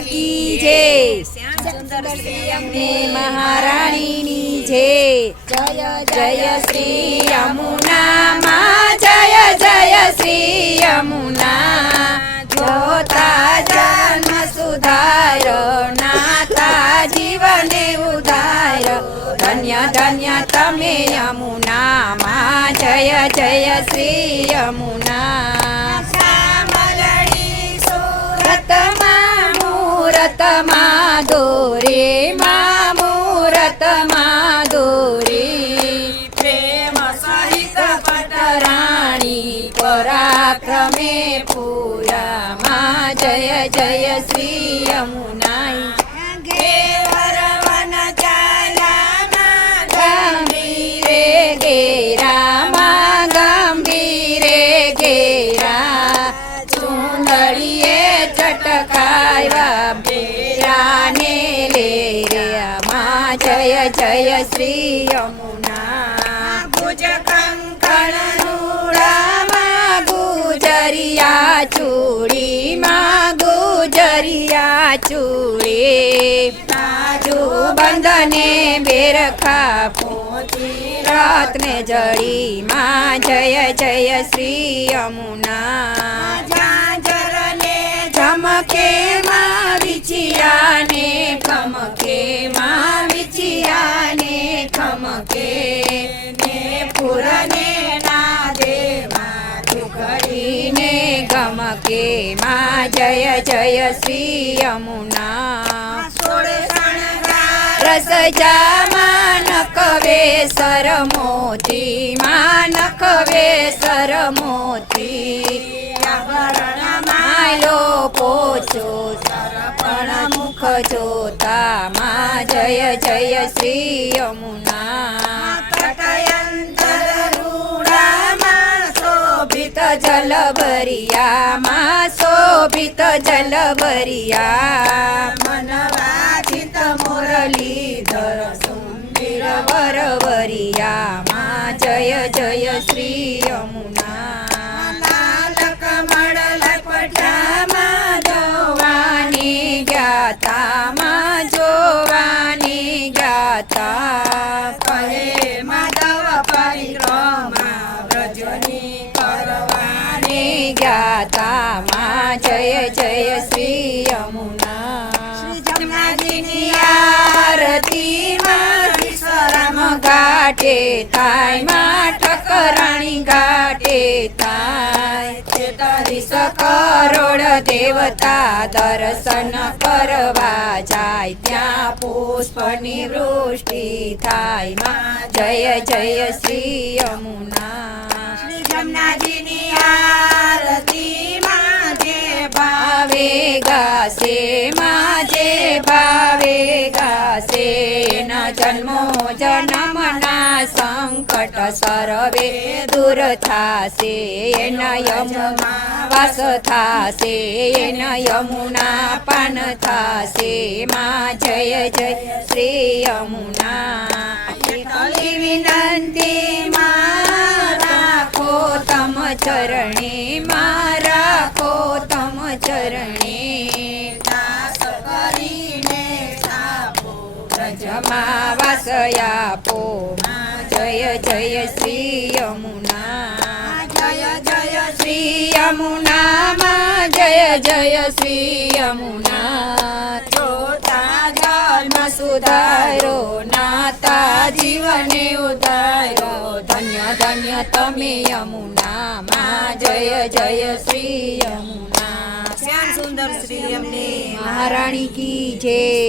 की जय। श्याम सुंदर श्री अम्बे महारानी जय। जय जय श्री यमुना माँ, जय जय श्री यमुना। जोता जन्म सुधार, नाता जीवने उधार। धन्य धन्य तमे यमुना माँ, जय जय श्री यमुना। मूरत मा दोरे मा, मूरत मा दोरे। प्रेम सहित पटराणी पराक्रमे पूरा माँ, जय जय श्री यमुना। घेवर वन जाला माँ, गंभीरे घेरा माँ, गंभीरे घेरा। चूंदड़िए चटकाया बेराने ले रे माँ, जय जय श्री यमुना। भुज कंकण रूड़ा माँ, गुजरिया चूड़ी माँ, गुजरिया चूड़ी। बाजू बंधने बेरखा पोती, रात में जड़ी माँ, जय जय श्री यमुना। चमके माँ विचियाने खमके, माँ विचियाने खमके। ने पुरने नादे माँ, दुखड़ी ने गमके माँ, जय जय श्री यमुना। रस जा माँ नखवे सर मोती माँ, नखवे सर मोती। मायलो पोचो सरपण मुख जोता माँ, जय जय श्री यमुना। तटयंतर रूड़ा माँ, शोभित जलबरिया माँ, शोभित जलबरिया। मनवाचित मुरलीधर सुंदर वरवरिया माँ, जय जय श्री यमुना। जोवानी गाता कहे माधव परिक्रमा, व्रजनी करवानी गाता माँ, जय जय श्री यमुना। श्री जमुनाजीनी आरती माँ, विश्राम घाटे थाय माँ, ठकराणी घाटे थाय। 33 करोड़ देवता दर्शन करवा जाय, त्या पुष्पनी वृष्टि थाय माँ, जय जय श्री यमुना। श्री जमुनाजीनी आरती माँ, जे भावे गासे माँ, जे भावे गासे। न जन्मो जन्मना संकट सर्वे दूर थासे, न यमुना वास थासे, न यमुना पान थासे माँ, जय जय श्री यमुना। विनंती माँ, राखो तम चरणे माँ, राखो तम चरणे। दास करीने थापो, ब्रजमा वासयापो माँ, जय जय श्री यमुना। जय जय श्री यमुना माँ, जय जय श्री यमुना। जोता जन्म सुधारो, नाता जीवने उधारो। धन्य धन्य तमे यमुना माँ, जय जय श्री यमुना। श्याम सुंदर श्री अम्बे महारानी की जय।